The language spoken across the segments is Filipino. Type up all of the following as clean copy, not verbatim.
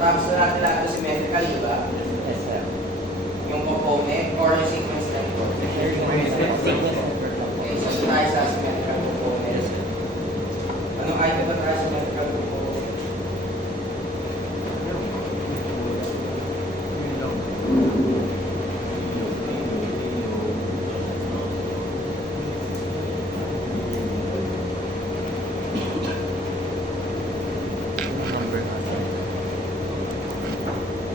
Tapos na natin lahat ito symmetrical, di ba? Yes, sir. Yung component or yung sequence lang ito. Okay, so tayo sa symmetrical component. Anong item ba tayo sa symmetrical component?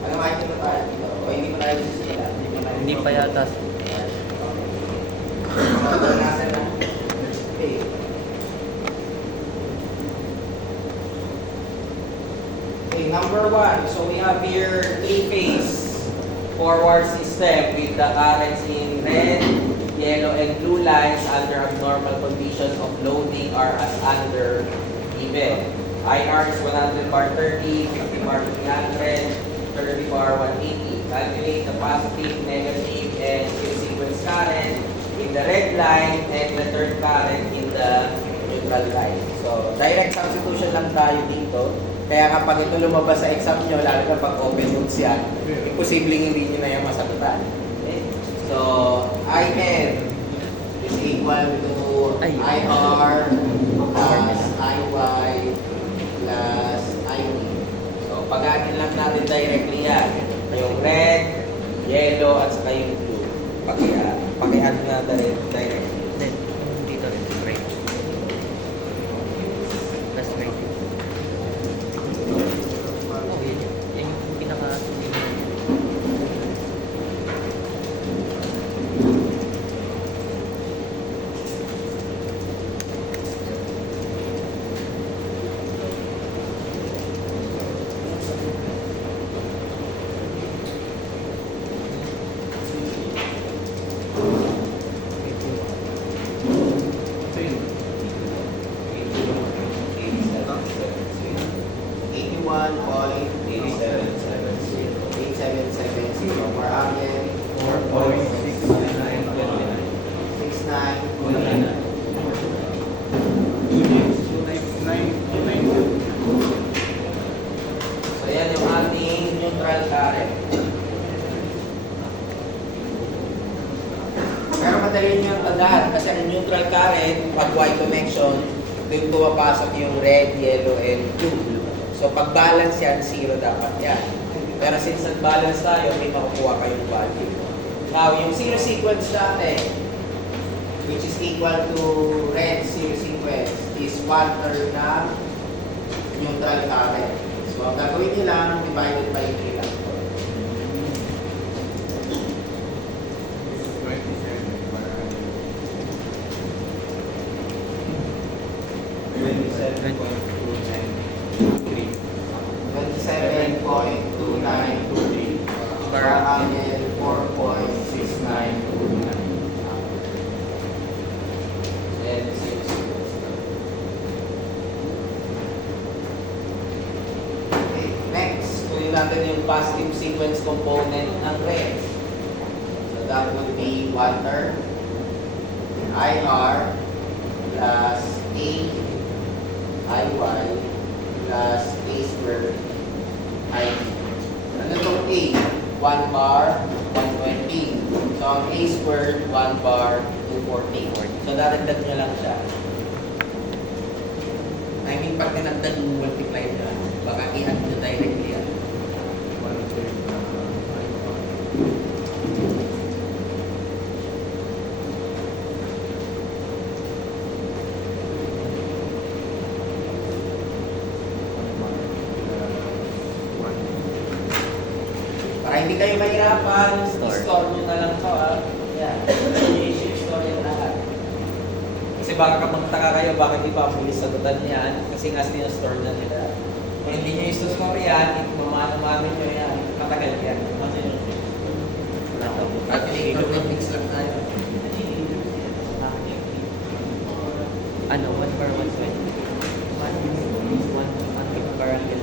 Anong item ba tayo dito? O hindi pa tayo sisila? Hindi pa yata. Nasa na? Okay. Okay, number 1. So we have here 3-phase forward system with the currents in red, yellow, and blue lines under abnormal conditions of loading are as under given. IR is 100 bar 30, 50 bar 300, 30 bar 180. Calculate the positive, negative, and sequence current in the red line and the third current in the neutral line. So, direct substitution lang tayo dito. Kaya kapag ito lumabas sa exam nyo, lalo na pag open notes yan, imposibleng hindi nyo na yung masagutan. Okay? So, IN is equal to IR plus IY plus IT. So, pag-anin lang natin directly yan. Yung red, yellow, at saka yung blue. Pag-add na directly. Dito rin. Right. Plus right. Yan yung pinaka... So, yan yung ating neutral current. Pero madali niyang tandaan kasi ang neutral current, pag Y connection, doon pumapasok yung red, yellow, and blue. So, pag balance yan, 0 dapat yan. Pero since nag-balance tayo, may makukuha kayong value. Now, yung zero sequence natin, which is equal to red zero sequence, is 1/3 na neutral current. So, ang gagawin nyo lang, divided by 3 lang. Natin yung positive sequence component ng red. So that would be 1/3 IR plus A IY plus A squared I. Ano itong A? 1 bar, 120. So ang A squared, 1 bar, 240. So dadagdag nyo lang siya. I mean, pag dinagdag multiply nyo, baka i-add nyo directly yan. Para hindi kayo mahirapan, store nyo na lang ito, ha? Yan. I-store yung lahat. Kasi baka kapagtaka kayo, bakit di pa muli sagutan yan? Kasi nga sinustore na nila. Kung hindi nyo i-store yan, mamano-mano nyo yan. Matagal yan. Calculator techniques lang tayo. Ano? 1 per 120? 1 per angle.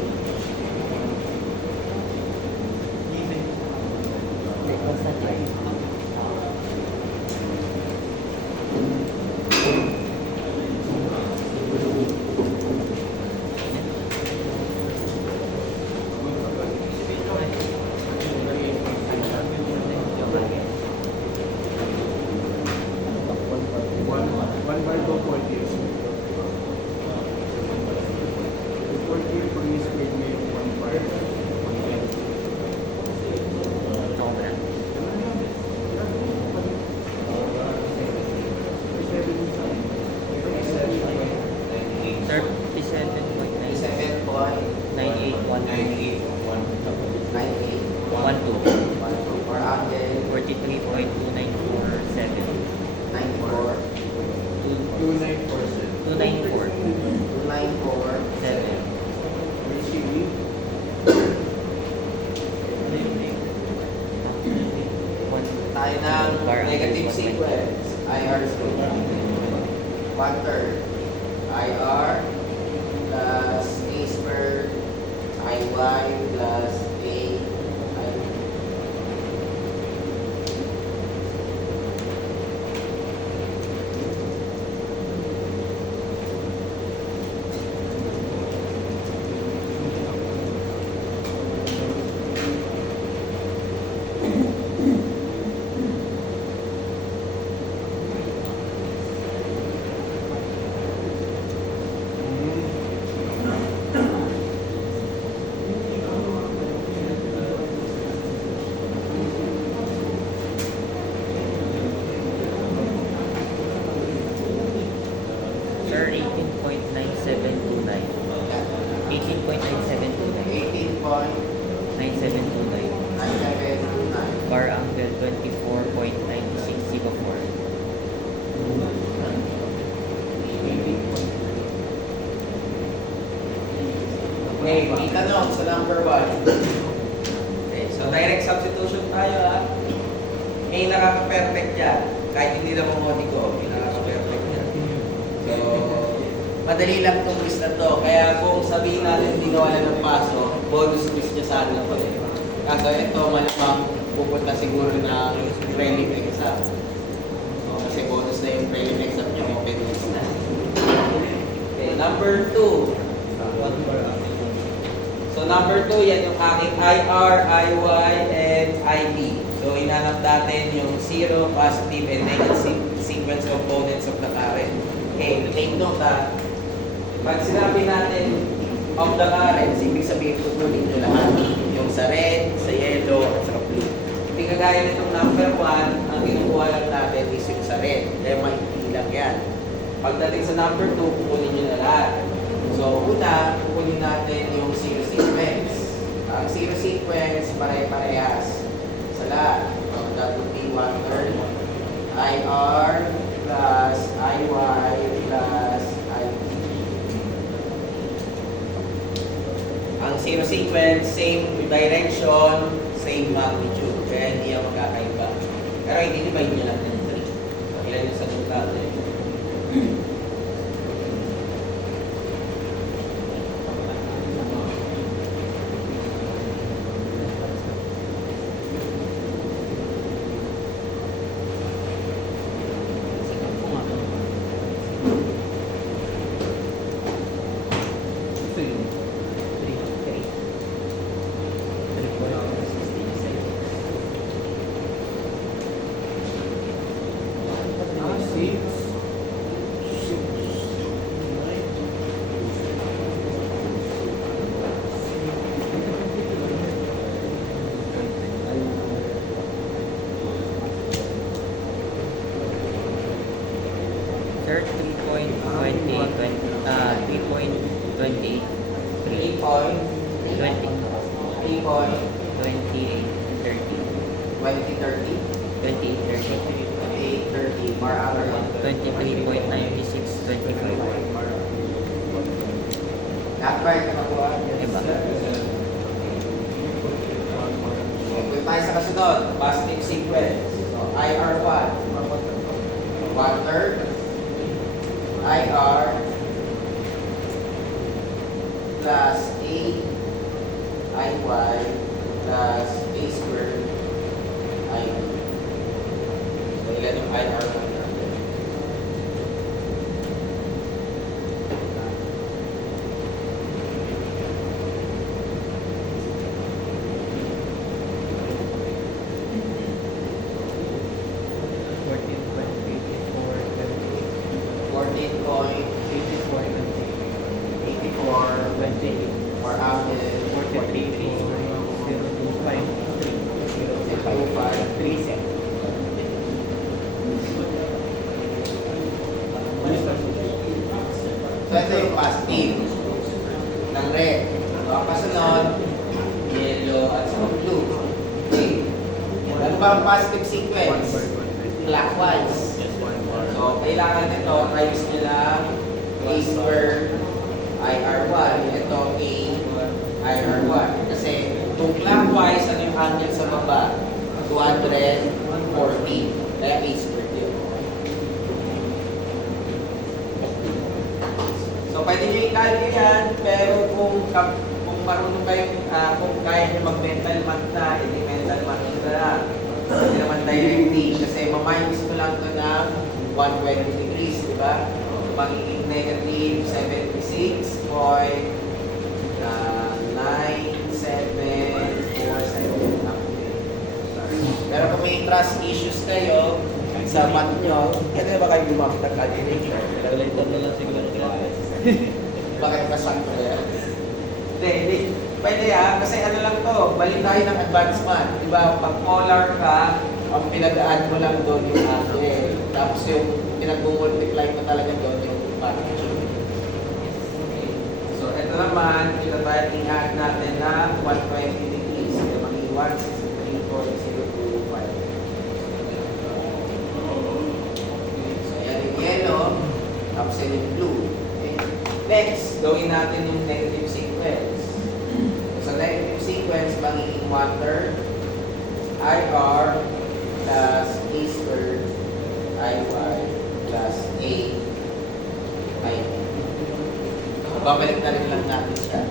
tayo ng Bar negative angle, sequence. IR squared. 1/3 IR plus A squared IY plus A IB. Sir, 18.9729. 18.9729. 9729. 18.9729. Bar angle 24.96 Singapore. Okay, may tanong sa number 1. Okay, so direct substitution tayo ha. May nakaka-perfect yan. Kahit hindi naman modi ko, may nakaka-perfect yan. So, madali lang itong quiz na to. Kaya kung sabihin natin hindi nawalan ng paso, bonus quiz niya sa akin ako eh. Kaso ito, malamang pupunta siguro ng prelim exam. So, kasi bonus na yung prelim exam niya, may penalty na. Okay, number 2. So number 2, yan yung aking IR, IY, and IB. So hinanap natin yung zero, positive, and negative sequence components of the current. Okay, take note ha. Pag sinabi natin of the current, ibig sabihin tutuloy nyo lahat. Yung sa red, sa yellow, at sa blue. Hindi kagaya nitong number 1, ang kinukuha lang natin is yung sa red. Kaya maikli lang yan. Pagdating sa number 2, kukunin nyo na lahat. So, una, kukunin natin yung zero sequence. Ang zero sequence, pare-parehas sa lahat. So, that would be 1/3 IR plus IY plus IB. Ang zero sequence, same direction, same magnitude. Kaya hindi ang magkakaiba. Pero hindi divide nyo lang ng 3. So, ilan yung sagot natin? Sir, 3.28, 3 point, 20, 3 point, 28, 30, 2030, 28, 30, 2830, per hour. 23.96, 25. Number ka nakuha. Diba? Kung tayo sa kasunod, positive sequence. So, IR1, 1/3 IR plus A IY plus A squared IB. So, ilan yung IR1 natin? Per hour. 25. So, ito yung positive ng red. So, ang kasunod, yellow at saka blue. Okay. Ano ba ang positive sequence? Clockwise. So, kailangan nito, times nyo lang A squared IR1. Ito A IR1. Kasi kung clockwise, ano yung angle sa baba? 240. kalye yan, pero kung marunong kayong, kung kaya nyo mag-mental math na, hindi mental math na lang. Hindi naman directly, kasi maminus ko lang ito ng 120 degrees, di ba? So, magiging negative 76.9747. Pero kung may trust issues kayo sa math nyo, pwede ba kayo gumamit ng calculator? Calculator na lang siguro ng class. Bakit kasang ko yan? Hindi. Pwede kasi ano lang to, balik tayo ng advanced math. Diba, pag polar ka, ang pinag-add mo lang doon yung angle. Tapos yung pinag-multiply mo talaga doon yung magnitude. Okay. So, ito naman, i-add natin na 120 degrees. Kaya maging 163.025. So, yan yung yellow. Tapos yan yung blue. Okay. Next, gawin natin yung negative sequence. Sa negative sequence, magiging 1/3 IR plus A squared IY plus A IP. So, babalik na rin lang natin siya.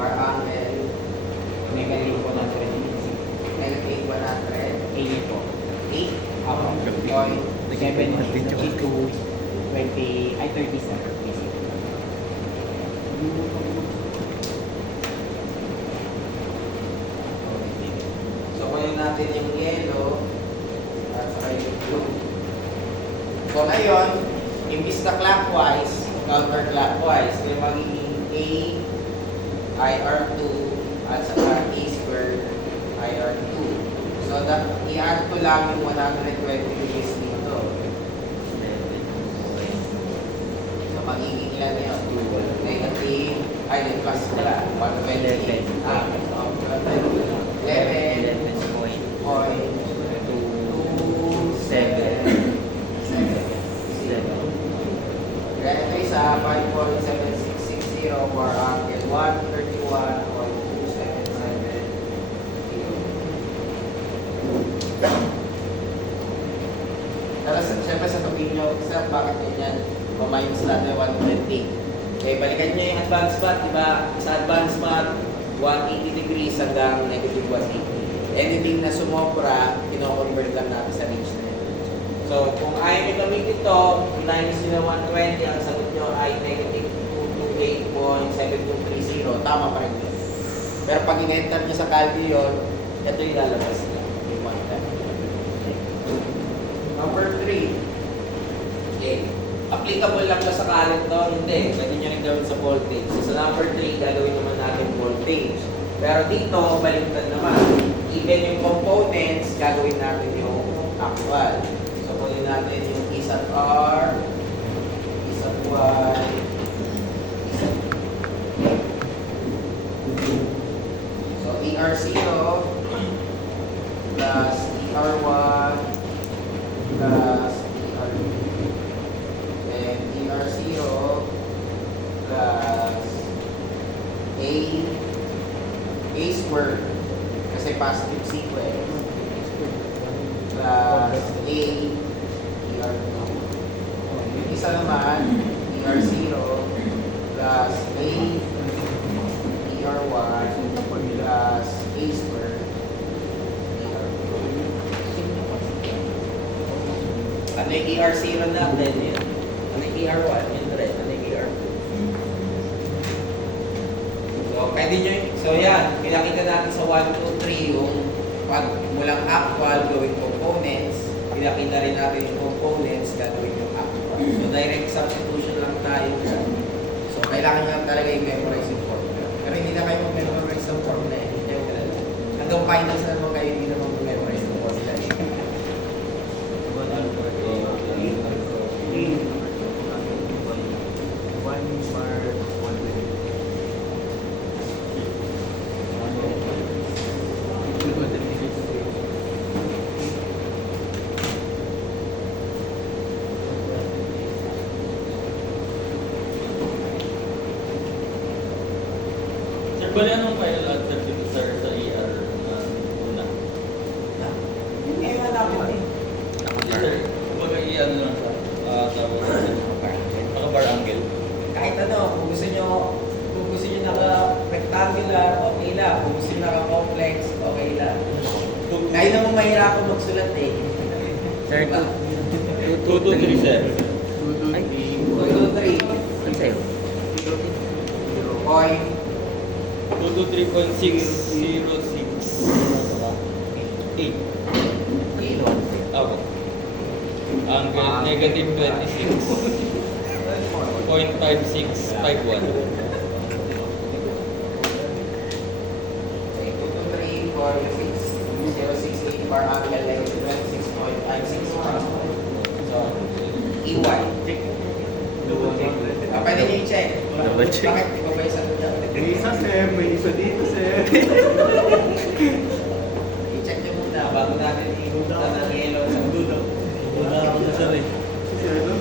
Bar angle, Negative 100. negative 100, 80 po. 8 Ako. point 7 to 20, ay 37. Basically. So, kunin natin yung yellow at saka yung blue. So, ngayon, imbis na clockwise, counterclockwise, kaya magiging A IR2 at saka A squared IR2. So, i-add ko lang yung 120 degrees dito. So, magiging ilan yun? Negative, ay, plus pala, 120. 11.27. Kaya ito isa, 5.7660 for angle 131.277. Tapos, siyempre sa topic nyo, sir, bakit ganyan? Maminus natin 120. Okay, balikan nyo yung advanced math, diba? Sa advanced math, 180 degrees hanggang negative 180. Anything na sumobra, kino-convert lang natin sa range na yun. So, kung ayaw nyo gamitin ito, minus nyo na 120, ang sagot nyo ay negative 228.7230. Tama pa rin yun. Pero pag in-enter nyo sa calc yun, ito yung lalabas nyo. Yung 110. Number 3. Okay. Applicable lang ba sa current to? Hindi. Pwede nyo rin gawin sa voltage. So, sa number 3, gagawin naman natin voltage. Pero dito, baliktad naman. Even yung components, gagawin natin yung actual. So, kunin natin yung E sub R, E sub Y, E sub B. So, ER0 plus ER1 plus ER2. And ER0 plus A squared kasi positive sequence plus A ER2. Yung isa naman ER0 plus A ER1 plus A squared ER2. Ano yung ER0 natin yun? Ano yung ER1? Yun rin. Ano yung ER2? So, pwede nyo so yan, pinakita natin sa 1, 2, 3 yung pag mulang actual, gawing components. Pinakita rin natin yung components, gagawin yung actual. So, direct substitution lang tayo dyan. kailangan nyo talaga i-memorize yung formula. Pero hindi na kayo mag-memorize ng formula eh. Hindi kayo talaga. Hanggang finals na naman kayo hindi na mag-memorize ng formula eh. Sir, bali anong final answer dito sir sa ER na una? Hindi kayo hanapin eh. Sir, kumbaga ER lang siya. Tawag naka-bar angle. Kahit ano, kung gusto nyo naka-rectangular, okay lang. Kung gusto nyo naka-complex, okay lang. Kayo naman mahirapan magsulat eh. Sir, Diba? 223 sir. 2, 2, 3. Ano sa'yo? Point. 223.606. 8. Kilo. Ako. Angle negative 26. 0.5651. Okay, 2, 2, 3, 4, 6, 0, 6, 8 bar angle negative 26.56. So, EY. Pwede nyo i-check. Double check. Bakit? Ikaw ba yung sagot niya? May isa, sir. May isa dito, sir. I-check nyo muna bago natin i-move na ng yellow sa dulo. Wala ako na, sir, eh. Si ano?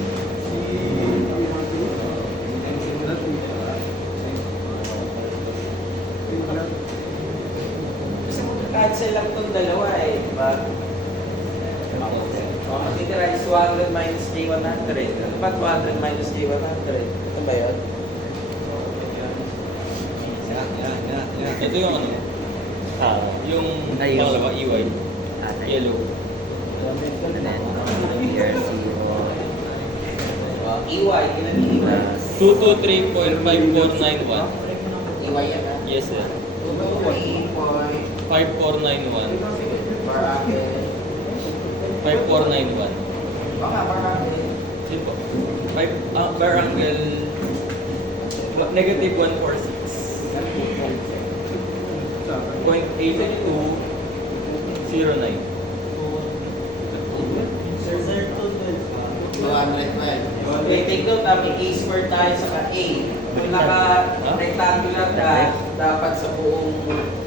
Kasi mag-cancel lang itong dalawa eh, di ba? Matitira is 200 minus J100. Ano ba 200 minus J100? Ano ba yun? Ito yung ano? Yung Ayun. pangalawa, EY. Yellow. And then, here, EY, ilan yung EY? 223.5491. EY yan ah. Yes sir. 223 point 5491. bar angle. 5491. Baka bar angle. Yun po. Bar angle negative 146. 0.8209. 212. Okay, take note, may A square tayo sa A. Kung naka-rectangular ka, dapat sa buong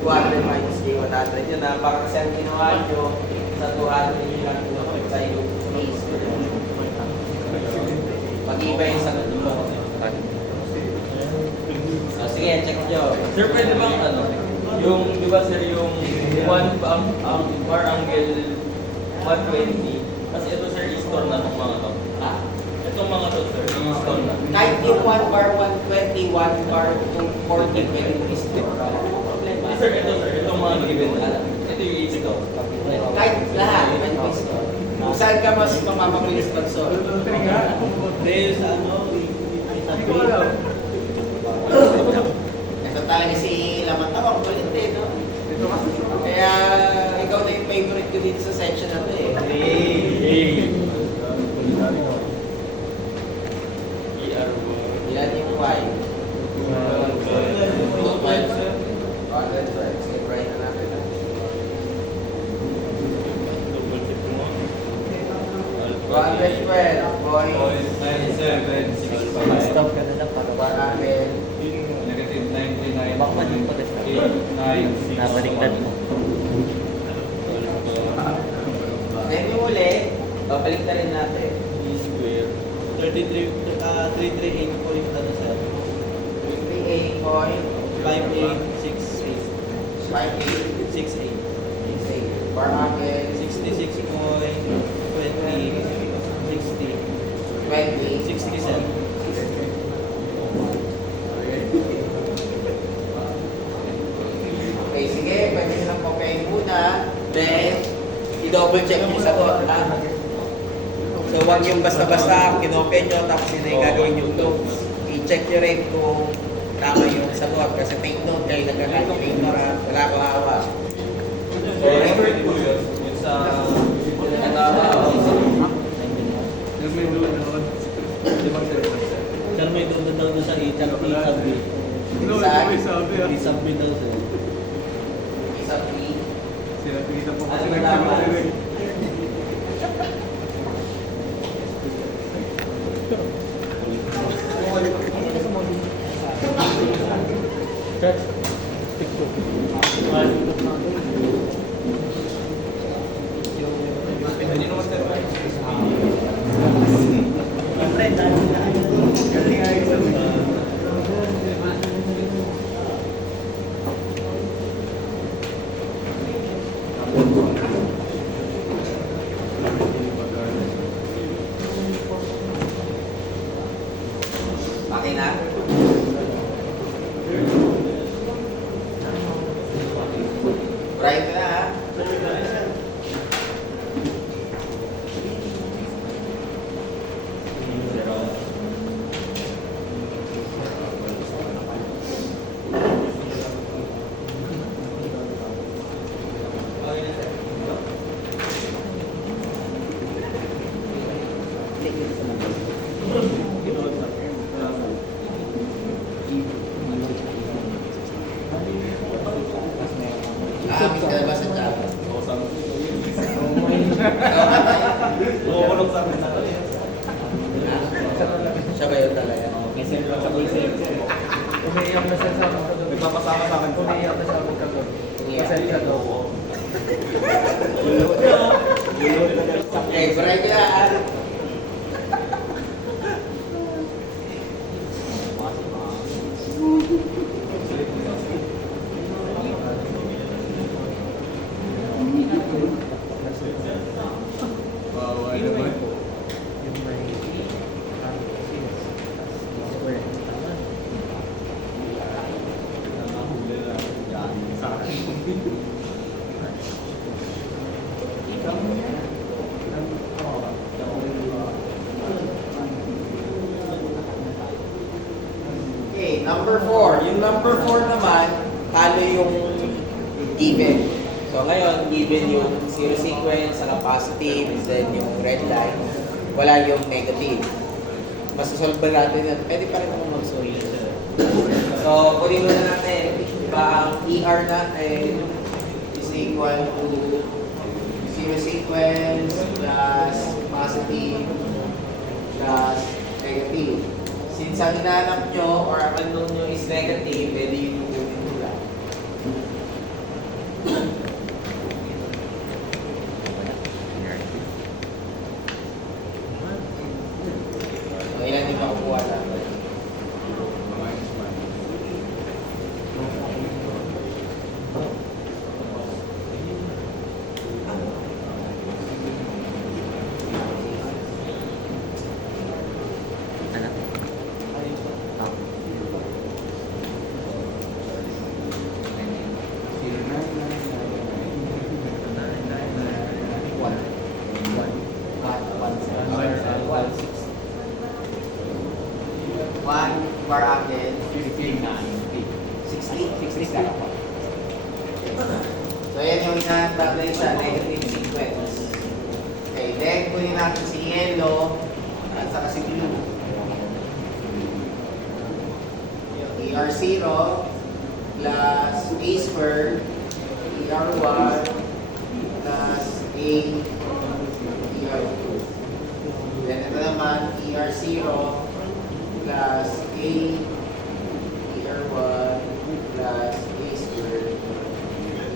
200 minus J100 yun na. Para kasi ang ginawa nyo sa 200 yun lang pinapag sa yung A square. Mag-iba yung sagot mo. So, sige, check nyo. Sir, pwede bang ano? Yung, di ba sir, yung bar angle 120. Kasi ito sir, i-store na itong mga to. Ha? Itong mga to sir, i-store na. Kahit yung 1 bar 120, 1 bar 240, pwede mo i-store. Hindi sir, itong mga given na. Ito yung i-store. Kahit lahat, pwede mo i-store. Kung saan ka mas mamamabilis mag-solve? Dahil sa ano, Hindi ko alam. Ito talaga si Lamantawang, kulit eh, no? Kaya ikaw na yung favorite ko dito sa section na to eh. Hey! ER Ilan yung Y? 212. Sige, try na natin. double check mo. 212. Point. stop ka na lang para Bar angle. Negative 99. Baka man yung pag-stop. Nabaliktad mo. Then yung uli, babalik na rin natin. Square. 338 point, ano, sir? 28 point. 5868. 58. 68. Bar angle. 66 point, 20, 60. 20. 60, sir. Okay, sige, pwede nyo lang kopyahin muna. Then, i-double check yung sagot. Ha? So, wag yung basta-basta, kinopya nyo, tapos yun na yung gagawin yung notes. I-check nyo rin kung tama yung sagot. Kasi take note, kayo nagka-calculator ha. Wala ko hawa. So, effort po yun. Yung sa... Yung may doon, Pero may doon daw sa i-submit. Saan? I-submit daw sir. Isa three. po Ano malaman? Okay na? Bright na ha? Aamin ka na ba sa job? Bumulog sa amin na to. Siya ba yun talaga? Kasi sa basic. Umiiyak na siya sa akin kagabi. Nagpapasama sa akin. Umiiyak na siya sa akin kagabi. Umiiyak. Pasensya daw. Okay, bright na ha? Okay, number 4. Yung number 4 naman, talo yung given. So ngayon, given yung zero sequence, saka positive, and then yung red line, wala yung negative. Masasolve ba natin yan? Pwede pa rin ako mag-solve. So, kunin muna natin, diba ang ER natin is equal to zero sequence plus positive plus negative. Since ang hinahanap nyo or ang unknown nyo is negative, pwede yung kukunin mo lang. So, ilan yung makukuha natin? Ano? One bar angle, 15 na. 60. 60 ka. So, yan yung hinahanap natin sa negative sequence. Okay, then kunin natin si yellow at saka si blue. ER0 plus A squared, ER1 plus A, ER2. Then ito naman, ER0 plus A, ER1 plus A squared, ER2.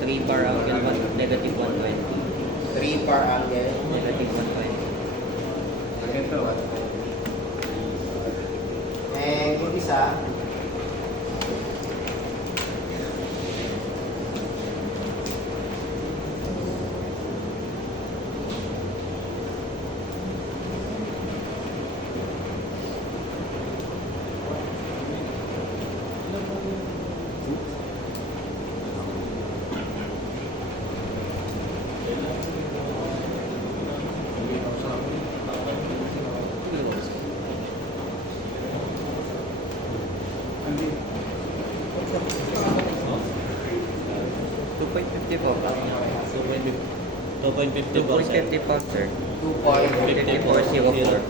Three bar angle, negative 120. 3 bar angle. Negative 120. And yung isa, 2.50 po. 2.50 po, sir. 2.50 po, sir.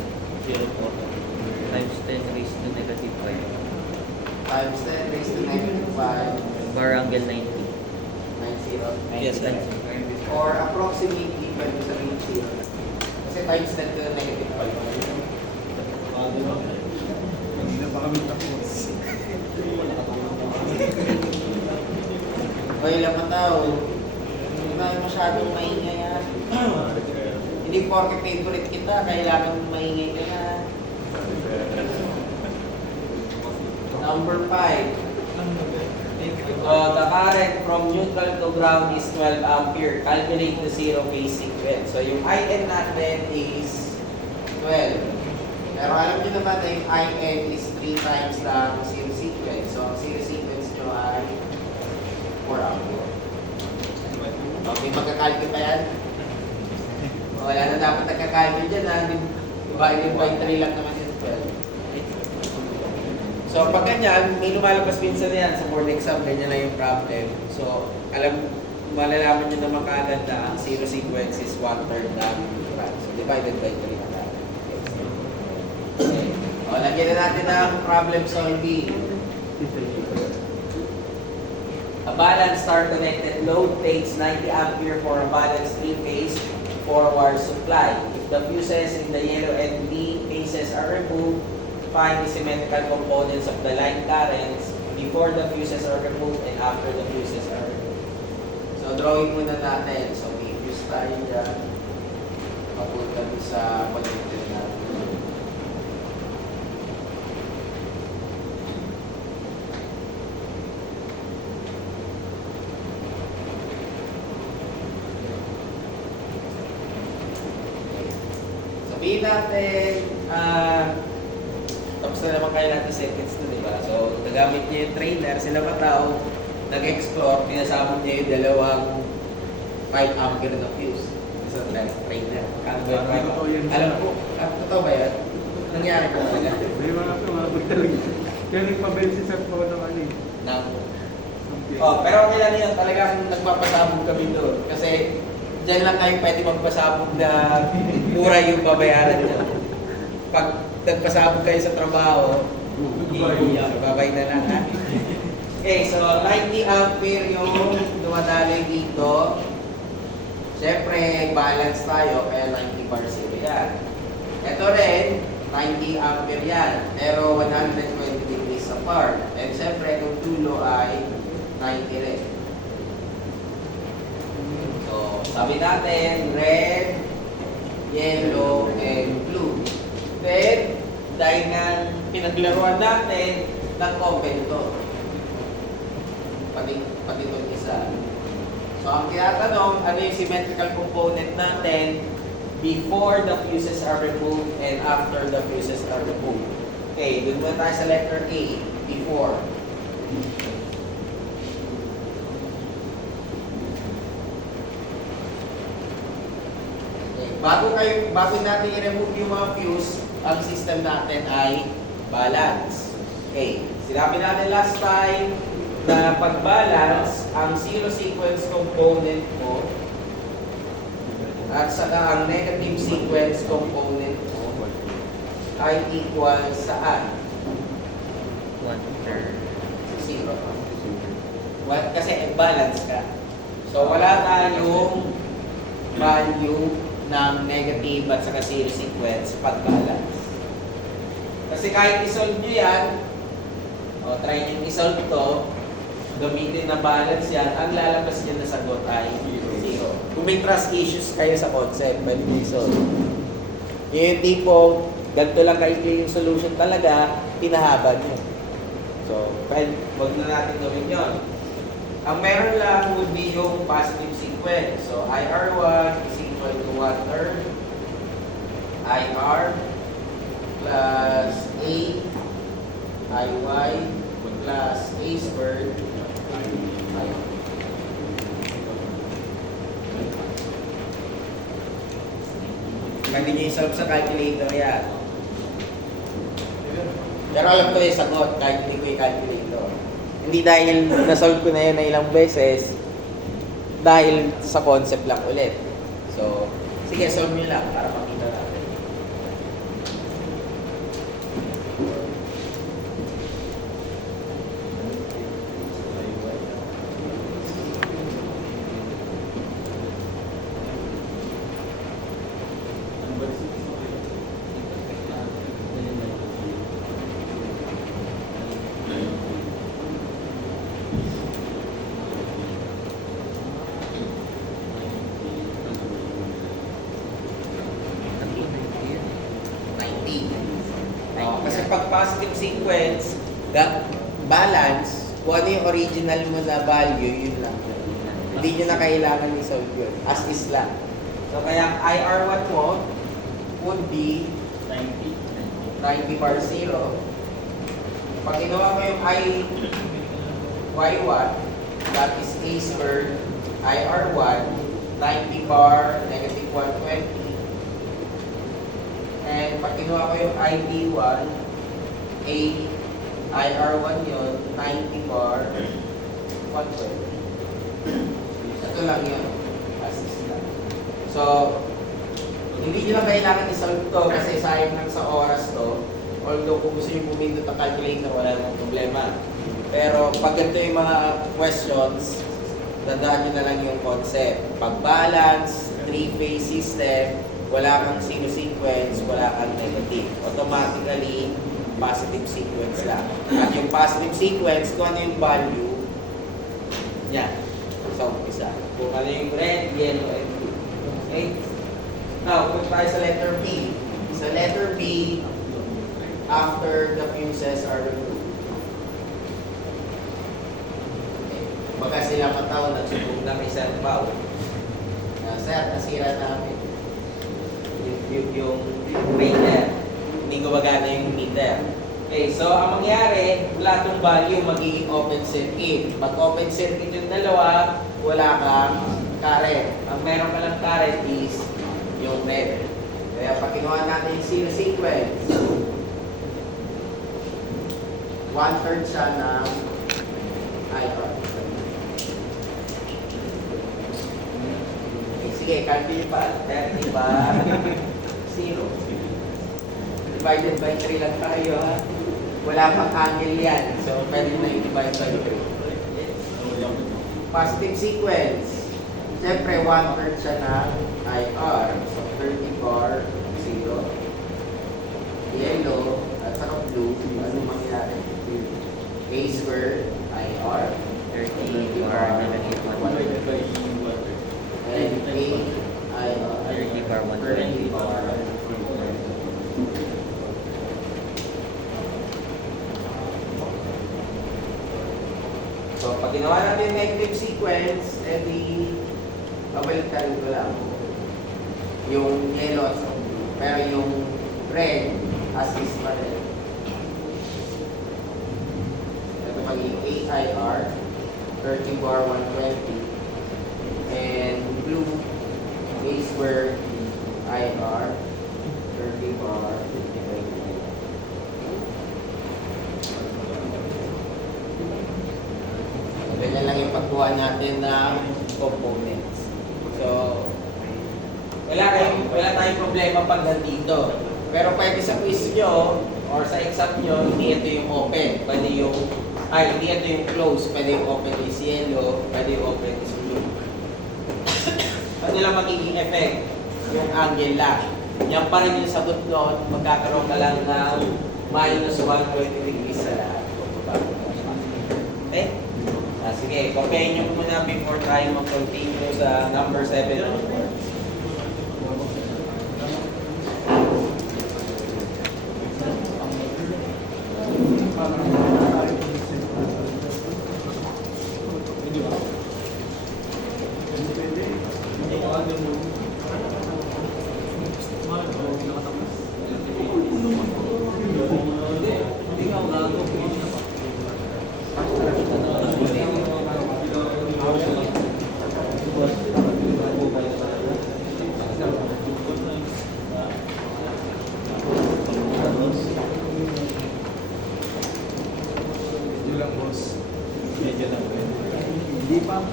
2.54 Times 10 raised to negative 5. times 10 raised to negative 5, Bar angle 90. 90. Yes, sir. Or approximately, pwede sabihin 0. Kasi times 10 to the negative 5. Hindi pa kami tapos. Okay lang mataw. Hindi tayo masyadong maingay yan. Hindi porke favorite kita, kailangan maingay ka na. Number 5. The current from neutral to ground is 12 ampere. Calculate the zero phase sequence. So yung IN natin is 12. Pero alam niyo naman na yung IN is 3 times lang zero sequence. So ang zero sequence nyo ay 4 ampere. Okay, magkakalculate pa yan? Wala na dapat nagkakalculate dyan ha. Divided by 3 lang naman yung 12. So pag ganyan, may lumalabas minsan yan sa board exam, ganyan lang yung problem. So malalaman nyo naman kaagad na ang zero sequence is 1/3 lang. So divided by 3 na lang. Okay. O, lagyan na natin ang problem solving. A balanced star connected load takes 90 ampere for a balanced 3-phase forward supply. If the fuses in the yellow and B phases are removed, find the symmetrical components of the line currents before the fuses are removed and after the fuses are removed. So drawing muna natin. So may fuse tayo dyan. Papunta doon sa connected natin. Sabihin natin, tapos na naman kayo natin seconds na, di ba? So, nagamit niya yung trainer, sila matao, nag-explore, pinasabog niya yung dalawang 5 ampere na fuse. Sa trainer. Totoo yun, sir. Alam ko, totoo ba yan? Nangyari ko talaga. May mga tumabag talaga. Kaya nagpabensi sa po ng ano eh. Nang, Something. pero okay lang yun, talagang nagpapasabog kami doon. Kasi, dyan lang kayo pwede magpasabog na mura yung babayaran niyo. Pag nagpasabog kayo sa trabaho, babay na lang ha. Okay, so 90 ampere yung dumadaloy dito. Siyempre, balance tayo, kaya 90 bar zero yan. Ito rin, 90 ampere yan, pero 120 degrees apart. And siyempre, itong dulo ay 90 rin. So, sabi natin, red, yellow, and blue. Then, dahil nga pinaglaruan natin, nag-open to. Pati itong isa. So, ang tinatanong, ano yung symmetrical component natin before the fuses are removed and after the fuses are removed. Okay, dun muna tayo sa letter A, before. Okay, bago natin i-remove yung mga fuse, ang system natin ay balance. Okay, sinabi natin last time na pag-balance, ang zero sequence component mo at saka ang negative sequence component mo ay equal saan? 1/3. Zero. Kasi balance ka. So wala tayong value ng negative at saka zero sequence pag-balance. Kasi kahit isolve nyo yan, try nyo isolve to, gamitin na balance yan, ang lalabas nyo na sagot ay 0. Kung may trust issues kayo sa concept, pwede nyo isolve. Yung tipo, ganito lang kayo yung solution talaga, pinahaba nyo. So, wag na natin gawin yun. Ang meron lang would be yung positive sequence. So, IR1 is equal to 1/3 IR plus A IY plus A squared I. Pwede nyo i-solve sa calculator yan. Pero alam ko yung sagot kahit hindi ko i-calculator. Hindi dahil na-solve ko na yun na ilang beses, dahil sa concept lang ulit. So, sige, solve nyo lang para makita natin. Kasi pag positive sequence, balance, kung ano yung original mo na value, yun lang. Hindi nyo na kailangan i-solve yun. As is lang. So, kaya ang IR1 mo would be 90 bar 0. Pag ginawa mo yung IY1, that is A squared, IR1, 90 bar, negative 120. And pag kinuha ko yung ID1, A, IR1 yun, 90 bar, 120. Ito lang yun. As is lang. So, hindi nyo lang kailangan i-solve to kasi sayang lang sa oras to. Although kung gusto nyo pumindot ang calculator, wala namang problema. Pero pag ganito yung mga questions, tandaan nyo na lang yung concept. Pag-balance, three-phase system, wala kang sino-sequence, wala kang negative. Automatically, positive sequence lang. At yung positive sequence, kung ano yung value, yan. So, isa. Kung ano yung red, yellow, and blue. Okay? Now, punta tayo sa letter B. Sa letter B, after the fuses are removed. Okay. Baga sila mataw, nagsubog na may Sir Pao. Sir, nasira namin. Yung meter. Hindi gumagana yung meter. Okay, so ang mangyari, wala itong value, magiging open circuit. Pag open circuit yung dalawa, wala kang current. Ang meron ka lang current is yung red. Kaya pag kinuha natin yung zero sequence, 1/3 siya ng IR. Okay, sige, calculate pa. 30 bar 0. Divided by 3 lang tayo, ha? Wala pang angle yan. So, pwede na yung divide by 3. Positive sequence. Siyempre, 1/3 siya ng IR. So, 30 bar 0. Yellow at saka blue. Ano mangyari? A squared IR. 30 bar negative 120. And A IR. 30 bar 120. 30 bar. So, pag ginawa natin yung negative sequence, edi, babaliktad ko lang. Yung yellow at saka blue. Pero yung red, as is pa rin. Ito magiging AIR, 30 bar 120. And blue, A squared IR, 30 bar 20. Ganyan lang yung pagkuha natin ng components. So, wala tayong problema pag nandito. Pero pwede sa quiz nyo or sa exam nyo, hindi ito yung open. Pwede yung, hindi ito yung close. Pwede yung open is yellow, pwede yung open is blue. Ano lang magiging effect? Yung angle lang. Yan pa rin yung sagot nun, magkakaroon ka lang ng minus 120 degrees sa lahat. Okay? Sige, copyin nyo muna before tayo mag-continue sa number 7 onwards.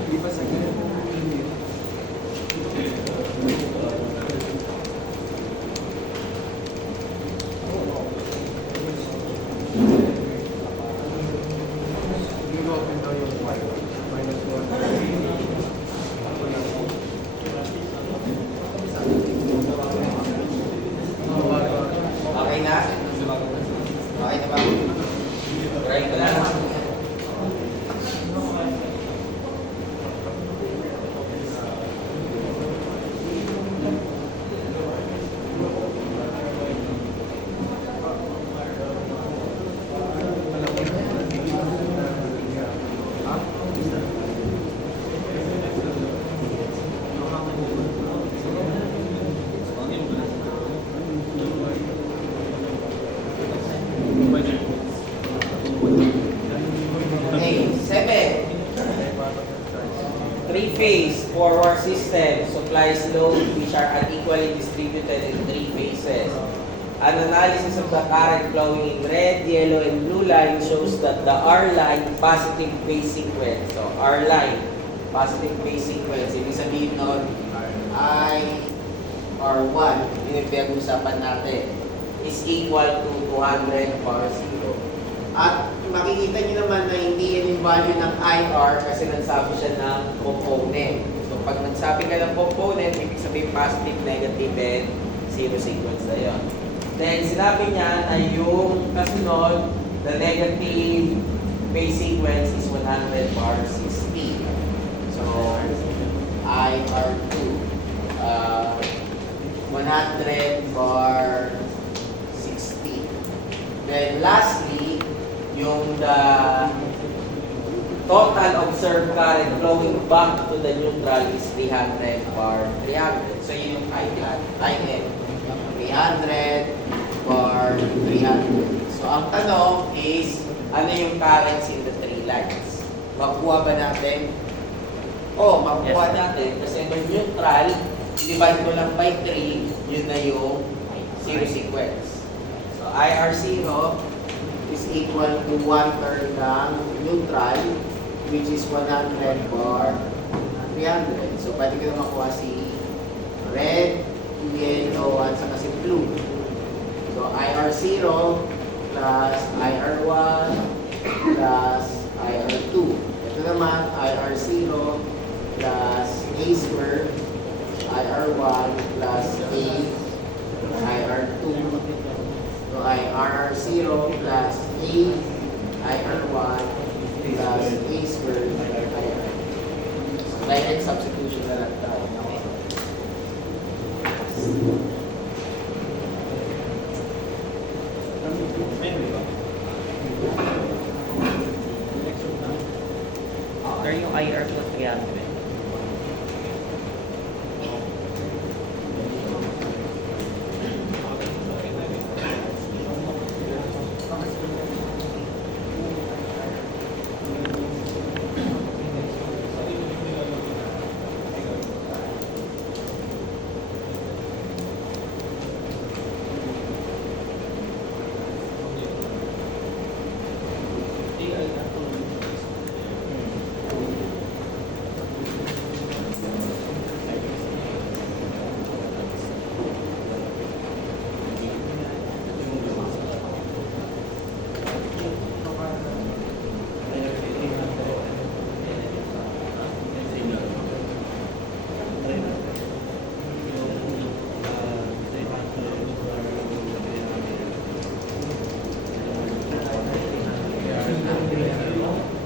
Hindi pa sa ganun. forward system supplies load which are unequally distributed in 3 phases. An analysis of the current flowing in red, yellow, and blue line shows that the R line positive phase sequence. So R line, positive phase sequence. Ibig sabihin nun, I R1, yun yung pinag-usapan natin, is equal to 200 power 0. At makikita nyo naman na hindi yan yung value ng IR kasi nagsabi siya ng component. So pag nagsabi ka ng component, ibig sabihin positive, negative, and zero sequence na yun. Then sinabi niya na yung kasunod, the negative phase sequence is 100 bar 60. So IR2, 100 bar 60. Then lastly, yung the total observed current flowing back to the neutral is 300 bar 300. So yun yung IN. 300 bar 300. So ang tanong is, ano yung currents in the 3 lines? Makuha ba natin? Oo, makuha natin. Kasi yung neutral, divide mo lang by 3, yun na yung zero sequence. So IR0 is equal to 1/3 ng neutral, which is 100 bar 300. So pwede ko na makuha si red, yellow, at saka si blue. So IR0 plus IR1 plus IR2. Ito naman, IR0 plus A squared, IR1 plus A, IR2. So IR0 plus A, IR1 plus A squared, IR2. So direct substitution na lang tayo. Sir, yung IR ko 300.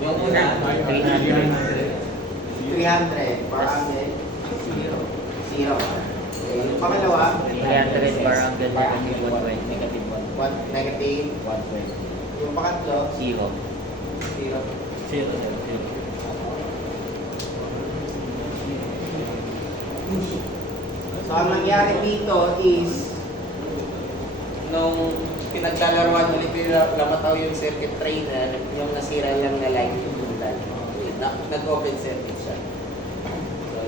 Yung una, 300 per angle, 0. Okay, yung pangalawa, 300 bar angle negative 120. Negative 1. negative 120. Yung pangatlo, 0. 0. So, ang nangyari dito is, nung pinaglalaruan ulit yung lamataw yung circuit trainer, yung nasira lang na line yung total. Nag-open circuit siya. So,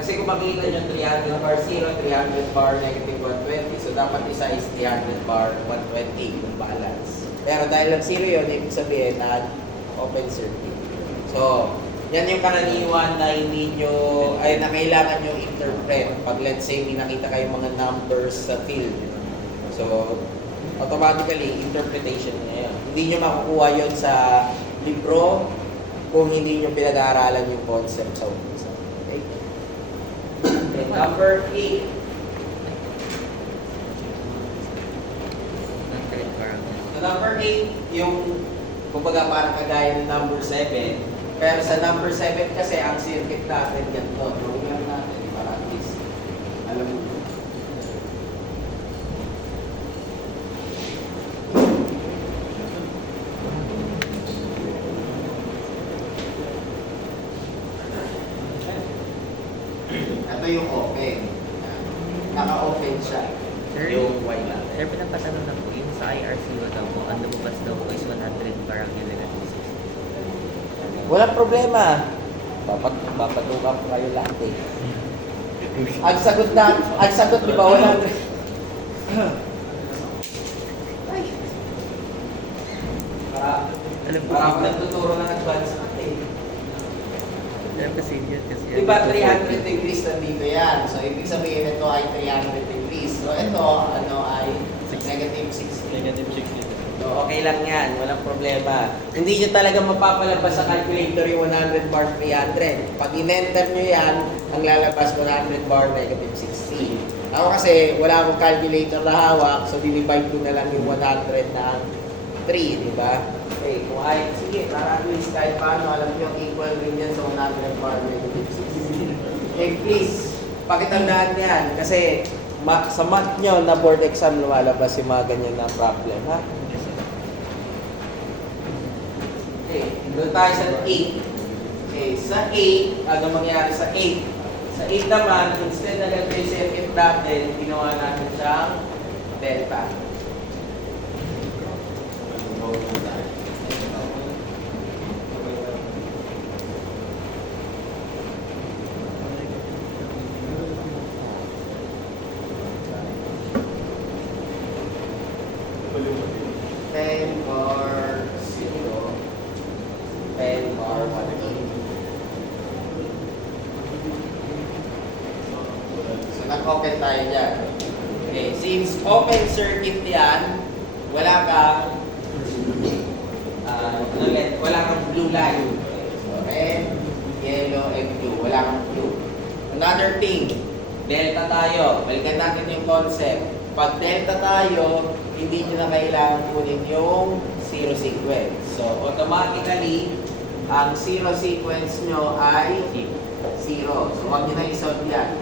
kasi kung makikita nyo 300 bar 0, 300 bar negative 120, so dapat isa is 300 bar 120 yung balance. Pero dahil lang 0 yun, ibig sabihin na open circuit. So, yan yung karaniwan na hindi nyo, ay na kailangan nyo interpret pag let's say may nakita kayong mga numbers sa field. So, automatically, interpretation niya yun. Hindi nyo makukuha yun sa libro kung hindi nyo pinag-aaralan yung concept sa umpisa. Okay? And number 8. 100 bar angle. So, number 8, yung kumbaga parang kagaya ng number 7. Pero sa number 7 kasi, ang circuit natin ganito. Gawin natin para at least alam mo. Ito yung open. Naka-open siya. Sir, Yung white lang. sir, pinapatanong na po, yung sa IR0 daw po, ang lumabas daw po is 100 bar angle negative 60. Walang problema. Papatukan ko kayo lahat eh. Ang sagot di ba, 100. Ay. Parang nagtuturo ng advance natin. Alam kasi yun kasi. Di ba 300 degrees nandito yan? So, ibig sabihin ito ay 300 degrees. So, ito, ano ay negative 60. Negative 60. So, okay lang yan. Walang problema. Hindi nyo talaga mapapalabas sa calculator yung 100 bar 300. Pag in-enter nyo yan, ang lalabas 100 bar negative 60. Ako kasi, wala akong calculator na hawak, so dinivide ko na lang yung 100 ng 3, di ba? Okay, kung ay, sige, para at least kahit paano, alam nyo, equal rin yan sa 100 bar negative 60. Okay, please, pakitandaan yan. Kasi, sa math nyo na board exam, lumalabas yung mga ganyan na problem, ha? Okay, doon tayo sa 8. Okay, sa 8, ano mangyari sa 8? Sa 8 naman, instead na ganito yung circuit natin, ginawa natin siyang delta. Ten or 0, 10 or 180. So, nag-open tayo dyan. Okay, since open circuit yan, wala kang wala kang blue line. So, red, yellow, and blue. Wala kang blue. Another thing, delta tayo. Balikan natin yung concept. Pag delta tayo, hindi nyo na kailangan kunin yung zero sequence. So, automatically, ang zero sequence nyo ay 0. So, huwag nyo na isolve yan.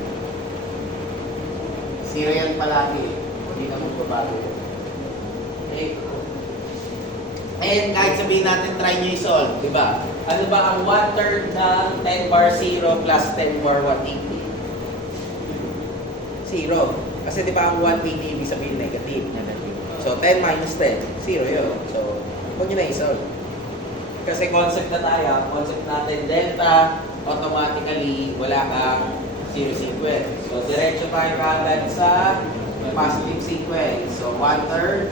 0 yan palagi. Hindi na magbabago. Okay. And kahit sabihin natin, try nyo i-solve, di ba? Ano ba ang 1/3 ng 10 bar 0 plus 10 bar 180? 0. Kasi di ba ang 180 ibig sabihin negative. So 10 minus 10, 0 yun. So, huwag nyo na i-solve. Kasi concept na tayo, concept natin delta, automatically wala kang zero sequence. So, diretso tayo kagad sa positive sequence. So, 1/3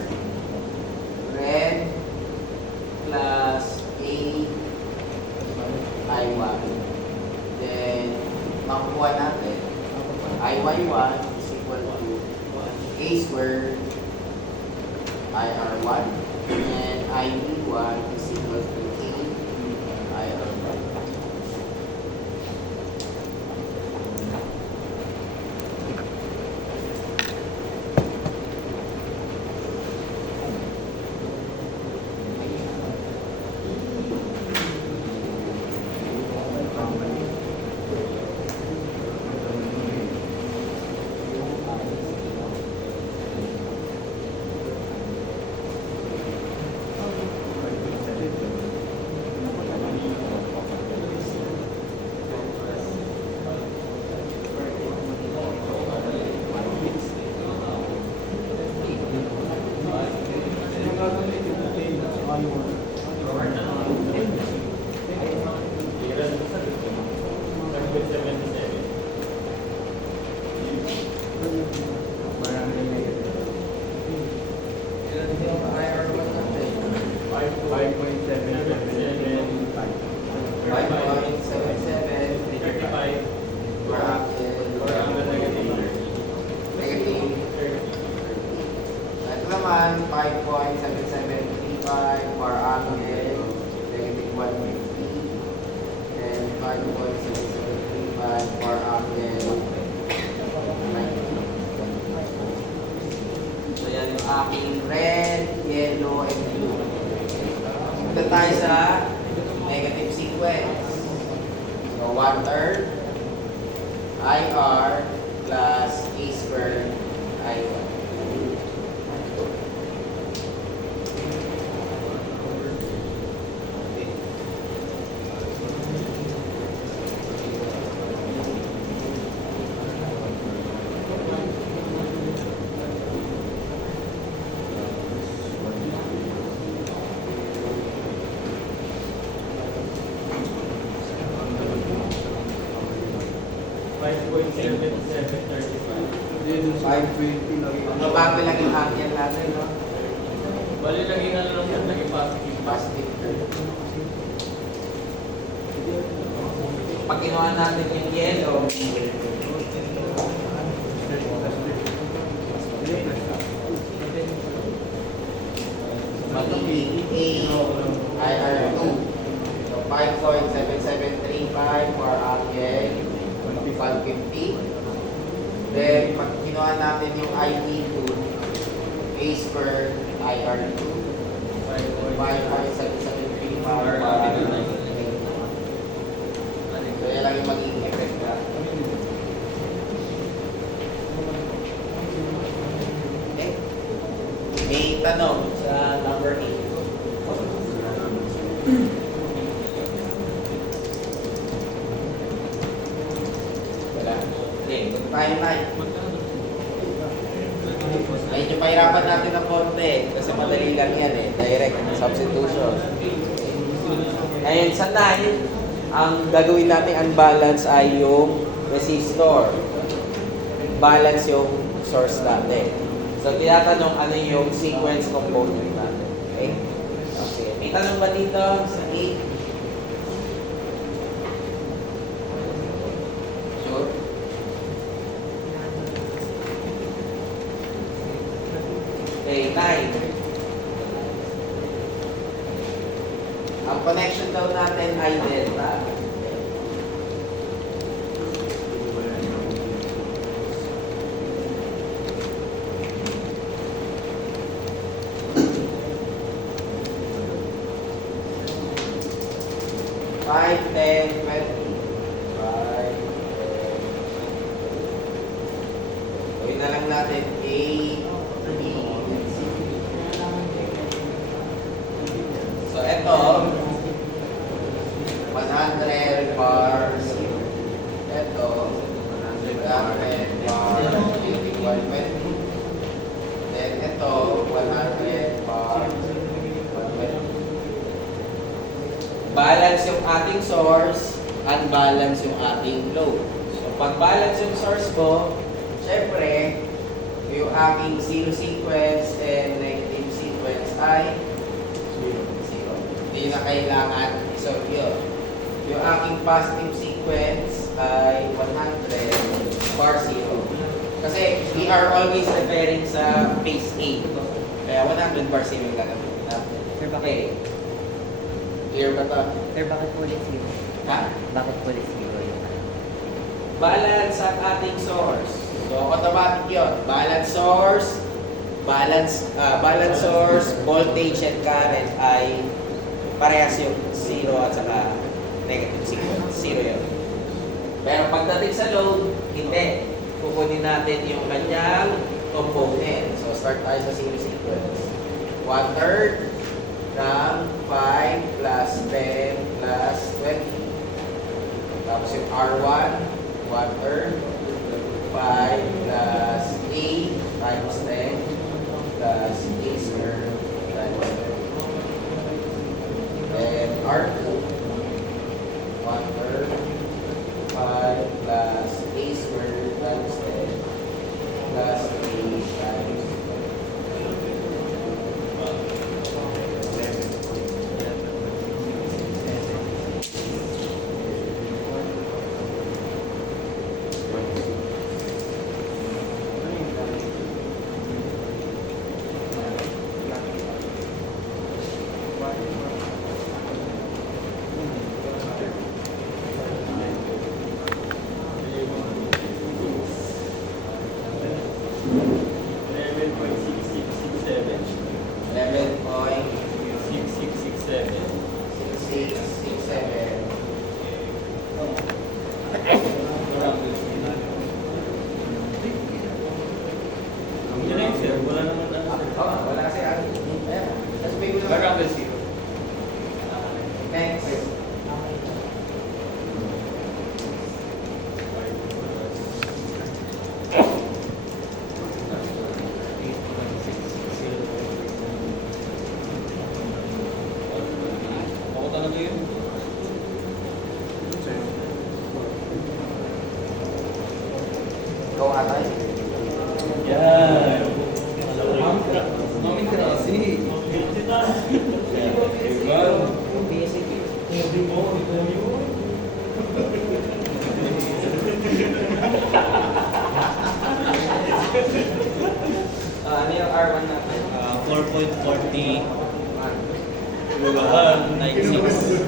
red plus A I1. Then, makukuha natin IY1 is equal to A squared IR1 and IB1 is equal to A IR1. Naman 5.7735 per angle negative 150 and 5.7735 per angle 90. So yan yung aking red, yellow, and blue. Punta tayo sa negative sequence. So 1/3 IR plus A squared I1. 5.7735. 520 lang. Mabago lang yung angle natin, no? Bali, lagi na lang sir, lagi positive. Positive. Pag kinuha natin yung yellow, magiging IR2. So 5.7735 for angle 150. Then, pag kinuha natin yung IT2, A square IR2, 5.7735 Or, para ano na yun? so yan lang yung magiging effect na. Okay. May tanong sa number 8. Wala. Okay, kung tayo tayo. Medyo pahirapan natin ng konti kasi madali lang yan eh. Direct substitution. Ngayon sa 9, ang gagawin natin unbalance ay yung resistor. Balance yung source natin. So, tinatanong ano yung sequence component natin. Okay? Okay. May tanong ba dito sa 8? Sure? Okay, 9. Ang connection daw natin ay delta. Five, 10, 20. 5, 10. Gawin na lang natin A, B, and C. So, ito, 100 bars. Ito, 100 bars. 120. Then, ito, 100 bars. 120. Balance yung ating source, unbalance yung ating load. So, pag balance yung source ko, syempre, yung aking zero sequence and negative sequence ay zero. Hindi na kailangan isolve yun. Yung aking positive sequence ay 100 bar zero. Kasi we are always referring sa phase A. Kaya 100 bar zero yung gagawin natin. Sir, bakit? Okay. Clear ba ito? Sir, bakit po ulit zero? Ha? Bakit po ulit zero yung ano? Balance ang ating source. So, automatic yun. Balance source, balance source, voltage and current ay parehas yung zero at saka negative sequence. Zero yun. Pero pagdating sa load, hindi. Kukunin natin yung kanyang component. So, start tayo sa zero sequence. 1/3 ng 5 plus 10 plus 20. Tapos yung R1, 1/3, 5 plus 8 times 10 plus A squared times 10. Then R2, 1/3, 5 plus A squared times 10 plus 8 times 10. Ikaw atay. Yan. Mami kasi. Diba? PSAP. Ano yung R1 natin? 4.40, 96.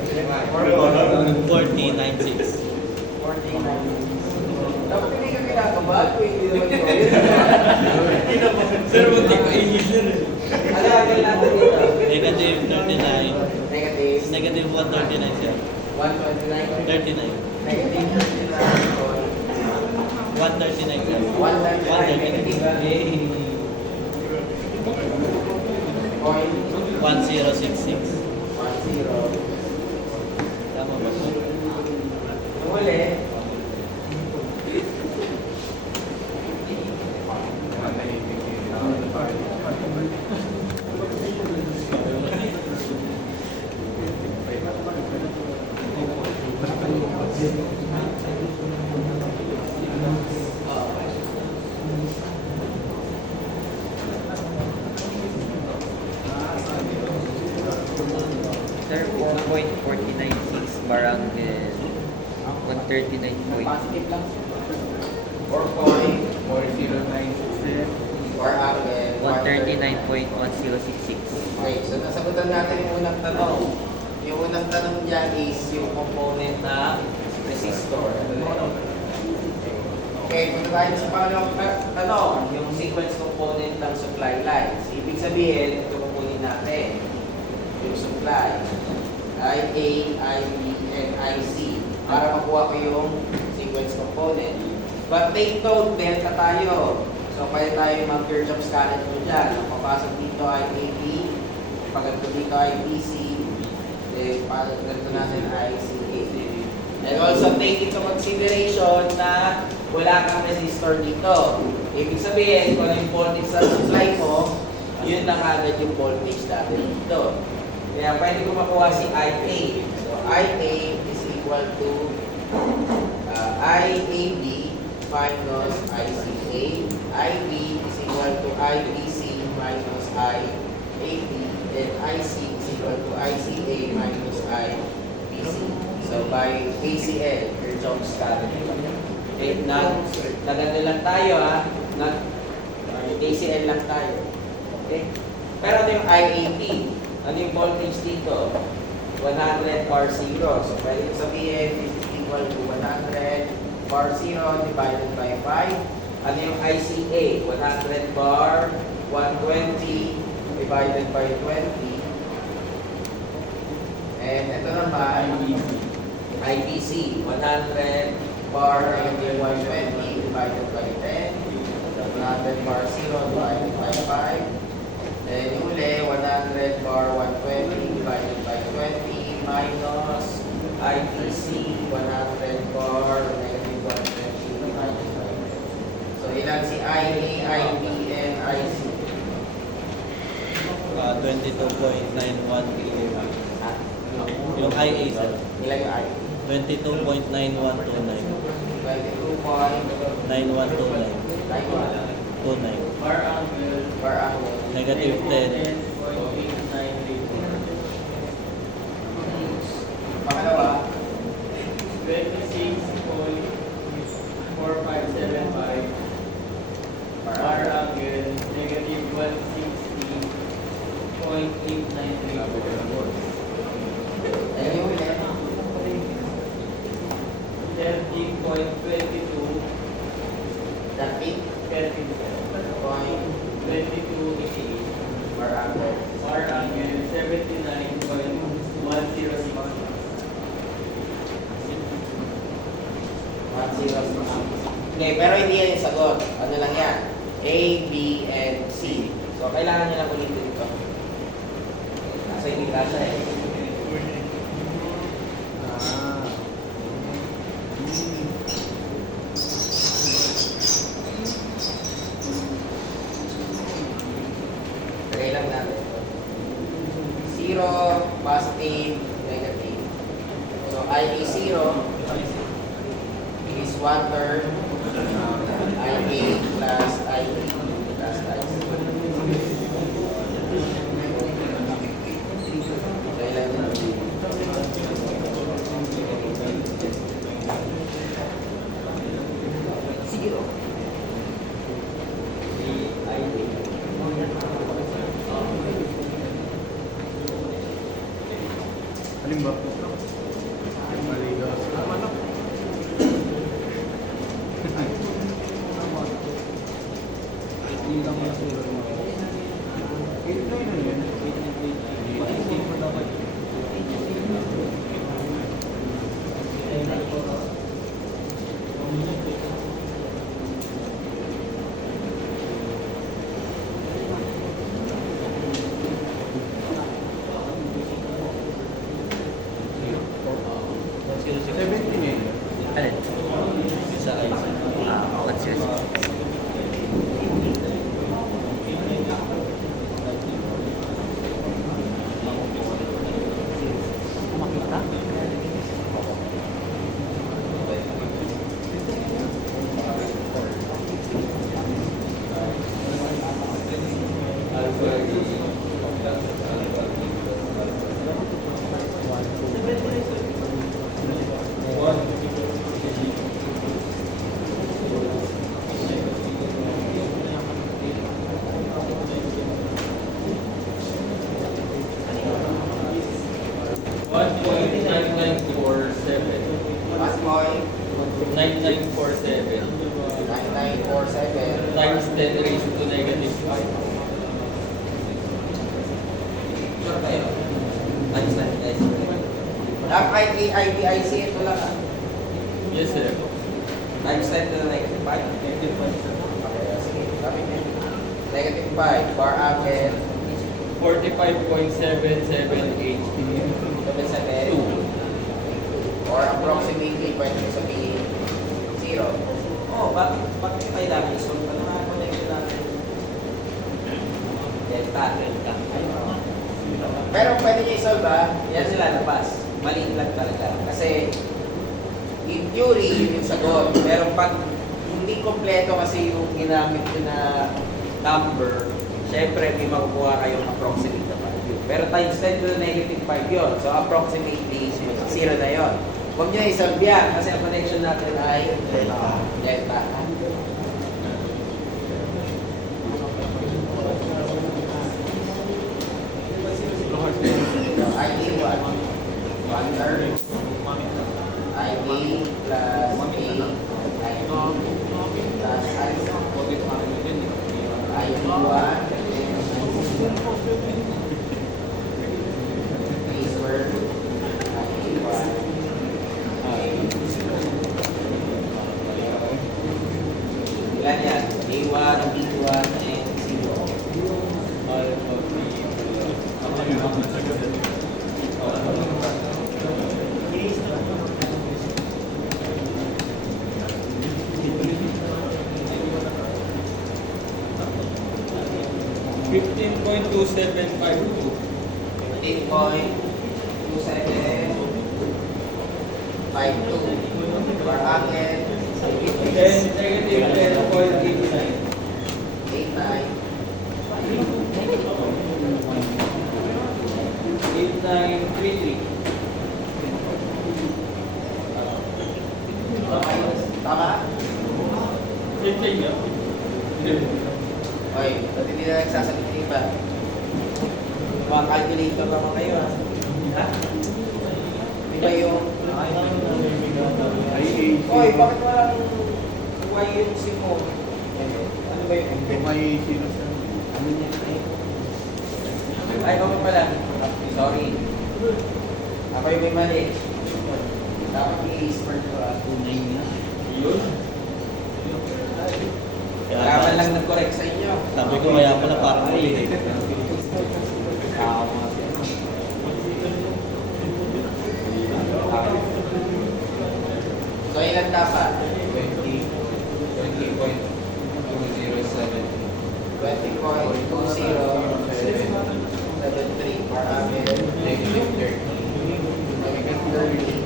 40.96. 49. Dapat hindi ka kinakabahan kung hindi naman yun. Sir, muntik ko i-user eh. Ano gagawin natin dito? Negative 39. Negative Negative 139, sir. 129. 39. Negative 39. 139, sir. 139. Negative. Point 1066. 10. Tama ba po? Yung uli, Sir, 4.496 barangay 139. positive lang. 4 point 4096. or angle 139.1066. Okay, so nasagutan natin yung unang tanong. Yung unang tanong dyan is yung component na resistor. Okay, punta tayo sa pangalawang tanong, yung sequence component ng supply lines. Ibig sabihin, ito kukunin natin. Yung supply, IA, IB, and IC. Para makuha ko yung sequence component. But take note, delta tayo. So, kaya tayo mag-Kirchhoff's current mo dyan. Ang papasok dito ay AB, pag dito ay DC, then pag natin ay ICA. And also take into consideration na wala kang resistor dito. Ibig sabihin, kung ano yung voltage sa supply mo, yun lang agad yung voltage natin dito. Kaya pwede ko makuha si IA. So, IA is equal to IAB minus ICA. IB is equal to IBC minus IAB. And IC is equal to ICA minus IBC. So, by KCL, Kirchhoff's current. Okay, nagano lang tayo ha. KCL lang tayo. Okay? Pero ano yung IAP? Ano yung voltage dito? 100 bar 0. So, pwede ko sabihin, this is equal to 100 bar 0 divided by 5. Ano yung ICA? 100 bar 120 divided by 20. And ito naman, IBC, 100 bar negative 120 divided by 10. 100 bar 0 divided by 5. Then yung uli, 100 bar 120 divided by 20 minus IBC, 100 bar negative 120 divided by 10. So ilan si IA, IB, and IC? 22.91 kilowatts. Yung IA, sir. Ilan yung IA? 22.9129. 22.91 29. Bar angle. per angle. Negative 10. 10.893. Pangalawa, 26.4575. Bar angle. Negative 160.893. ayun yung uli. 30.22. 22.88. Per angle. Bar angle 79.106. 106. Okay, pero hindi yan yung sagot. Ano lang yan? A, B, and C. So, kailangan nyo lang ulitin ito. Nasa hindi kasha eh. Lagay lang natin. 0, positive, negative. So, IB 0 is 1/3. IB zero. Alin ba? Maligaw. Tama na. Hindi lang yung zero mo. 8-9 na yun. Zero, zero. 17 eh. Alin? Sa ay isa. What's yours? Makita? One point 9947. 9947 1.9947 times 10 raised to negative 5. Sure kayo? Times lang, guys. Kahit IBIC, ito lang ah. Yes, sir. Times 10 to the negative 5. Okay, sige. Sabi niya. Negative 5, bar akin, 45.778. 7, or approximately, pwede mo sabihin, 0. Oh, bakit tayo dami? So, ano nga connection natin? Delta. Pero pwede niya i-solve ah. Yan sila labas. Maliit lang talaga. Kasi, in theory, yun yung sagot. Pero pag hindi kompleto kasi yung ginamit ko na number, syempre may makukuha kayong approximate na value. Pero times 10 to the negative 5 yun. So approximately 0 na yun. Huwag nyo i-solve yan kasi ang connection natin ay delta. ID 1. 1/3. ID plus A. ID plus I. ID 1. A squared. ID 1. Ilan yan? A1, B1, and 0. $15.2752. 15.2752. Bar akin. 10 negative 10.89. 89. 8933. Tama? Change niya. Okay, pati hindi na nagsasagot ng iba. Mga calculator naman kayo ah. Ha? Di ba yung... Oy, bakit walang Y yung SIM mo? Ano ba yun? May sino sa... Ay, ako pala. Sorry. Ako yung may mali. Dapat i-smart ko ah. Yun. Kaya lang nag-correct sa inyo. Sabi ko kaya pala parang muli eh. So, ilan dapat? 20.2073 per amin. Negative 30. Negative 30.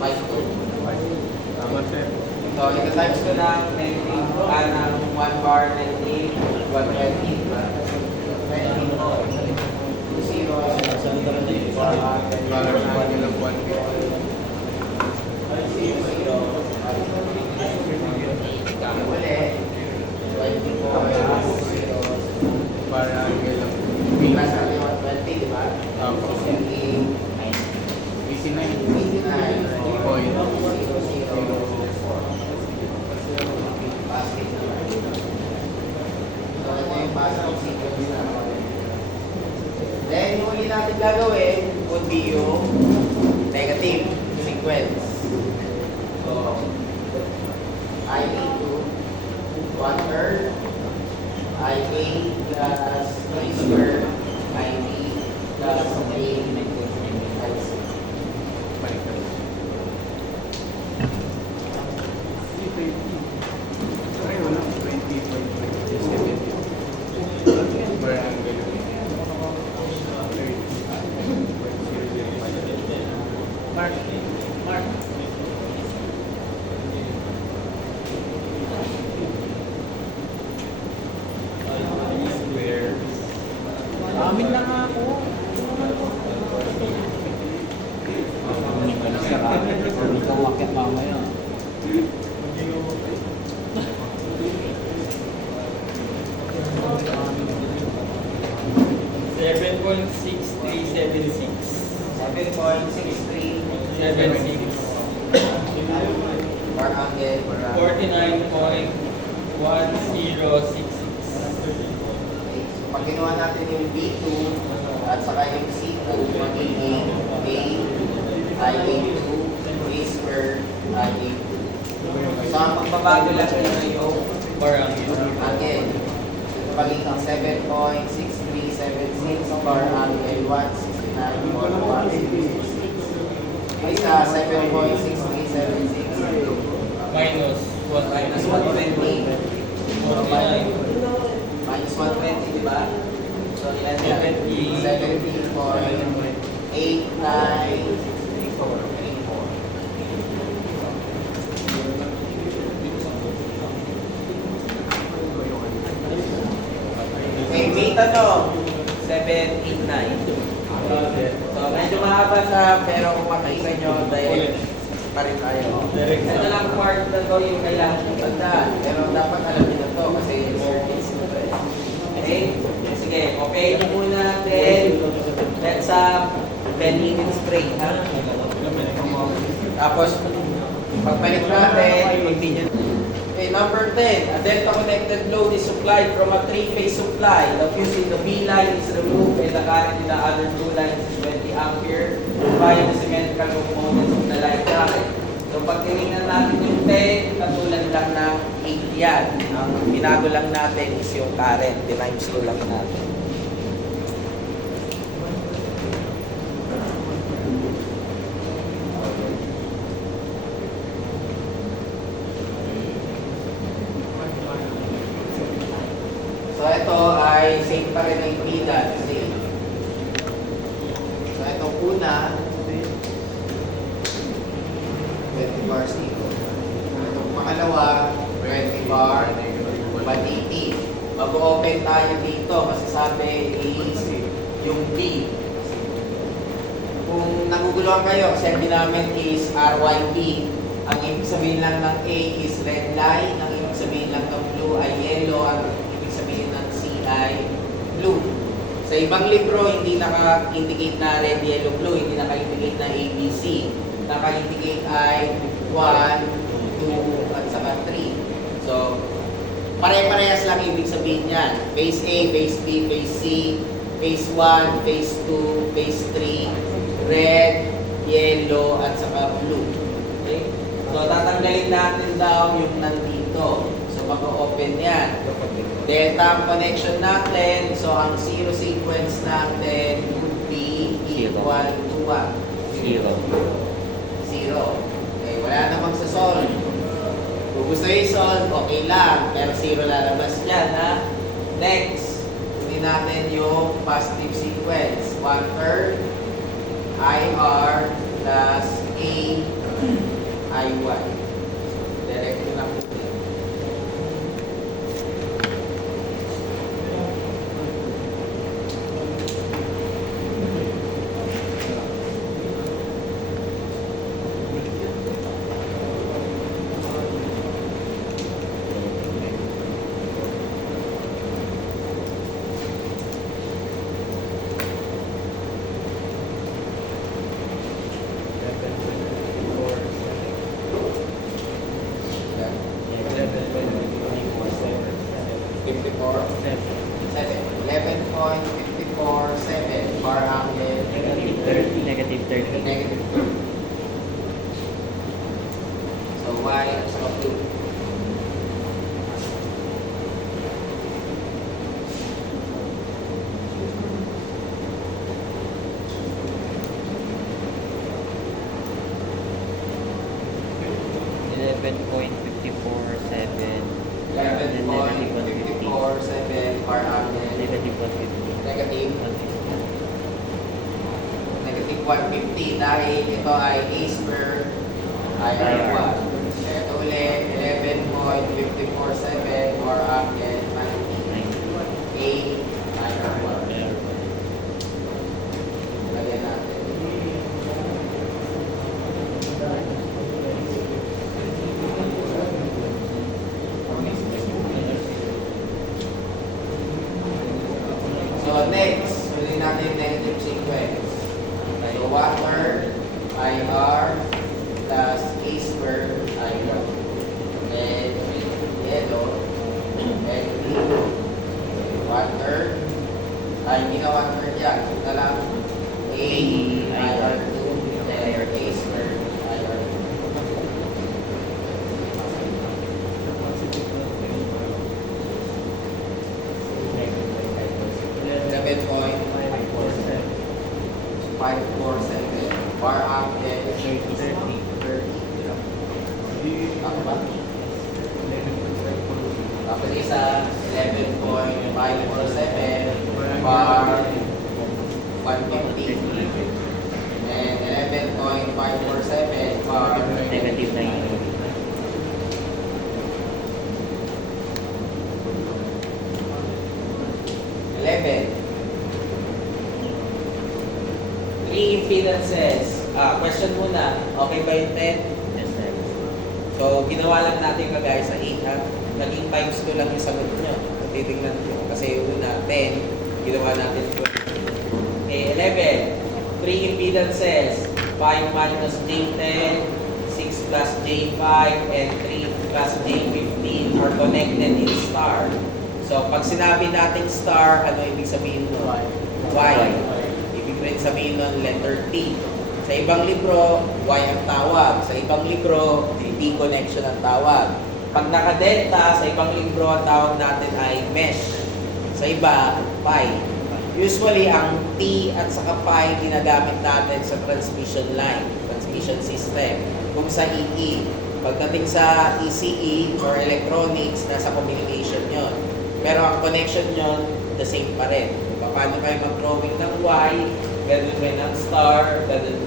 52. Tama, sir. So, ito times ko ng negative ng 1 bar negative 120. 20. 2 zeros. Para sa akin lang 150. yung positive sequence na nakalagay. Then, yung uli natin gagawin would be yung negative sequence. So, I into 1/3, IA plus A square, IB plus A times C. Ay, wala. 20.5. Mark. Mark. Square. Amin na nga ako. Hindi ka wakit mamaya. 7.6376. 7.63 76. per angle per 49.1066. Okay, so pag ginawa natin yung B2 at saka yung C2, magiging A, IA2, A square, IA2. So ang magbabago lang nito yung Per angle. angle. Ito magiging 7.6376 per angle 169.166. Isa 7.6376 Minus minus 120. 49. Minus 120, di ba? So, ilan yan? 70.8934. Okay, beta to. 789. So, medyo mahaba sa pero kung makita nyo, direct pa rin tayo. Direct. Ito lang part na to yung kailangan nyo tandaan. Pero dapat alam nyo na to kasi yung circuits na to eh. Okay? Sige, okay nyo muna natin. Let's 10 minutes break, ha? Tapos, pagbalik natin, continue. Okay, number 10. A delta connected load is supplied from a three-phase supply. The fuse in the B line is removed and the current in the other two lines is 20 ampere via the symmetrical components of the line current. So pag tinignan natin yung 10, katulad lang ng 8 yan. Ang binago lang natin is yung current. Times 2 lang natin. So ito ay same pa rin ang impedance. Same. So ito una, 20 bars dito. Itong pangalawa, 20 bar, 180. Mag-open tayo dito kasi sabi is yung B. Kung naguguluhan kayo, kasi ang ginamit is RYB. Ang ibig sabihin lang ng A is red line, ang ibig sabihin lang ng blue ay yellow, ang ibig sabihin ng C ay blue. Sa ibang libro, hindi naka-indicate na red, yellow, blue, hindi naka-indicate na ABC. Naka-indicate ay 1, 2, at saka 3. So, pare-parehas lang ibig sabihin yan. Phase A, phase B, phase C, phase 1, phase 2, phase 3, red, yellow, at saka blue. Okay? So, tatanggalin natin daw yung nandito. So, mag-open yan. Delta ang connection natin. So, ang zero sequence natin would be equal to what? 0. 0. Okay, wala namang sa solve. Kung gusto yung solve, okay lang. Pero 0 lalabas yan, ha? Next, kunin natin yung positive sequence. 1/3 IR plus A I1. Direct yun ang puti. Yan. 54. 11.547 bar angle. Negative 30. Negative 30. Negative 30. So y at saka blue. $11.547. 11.547 bar angle. Negative 150. Negative. Negative 150 dahil ito ay A square IR 1. Ito ulit, 11.547 bar angle 90. A IR 1. Lagyan natin. So next, huli natin yung negative sequence. So water, IR, plus A square, IR. And yellow, and blue. Water, ay hindi na water dyan. Ito na lang, A, IR2, and A square, IR2. Bar angle 30. Tama ba? Tapos isa 11.547 bar 150 and 11.547 bar Negative 90. 11. Three impedances. Question muna, okay ba yung 10? Yes, sir. So, ginawa lang natin kagaya sa 8 ha. Naging times 2 lang yung sagot nyo. Kung titignan nyo. Kasi yung una, 10. Ginawa natin 2. Okay, 11. 3 impedances. 5 minus J10, 6 plus J5, and 3 plus J15 are connected in star. So, pag sinabi natin star, ano ibig sabihin nun? Y. Ibig rin sabihin nun letter T. Sa ibang libro, Y ang tawag. Sa ibang libro, T connection ang tawag. Pag nakadelta, sa ibang libro, ang tawag natin ay mesh. Sa iba, pi. Usually, ang T at saka pi ginagamit natin sa transmission line, transmission system. Kung sa EE, pagdating sa ECE or electronics, nasa communication yon. Pero ang connection yon, the same pa rin. Paano kayo mag-drawing ng Y, ganun rin ng star, ganun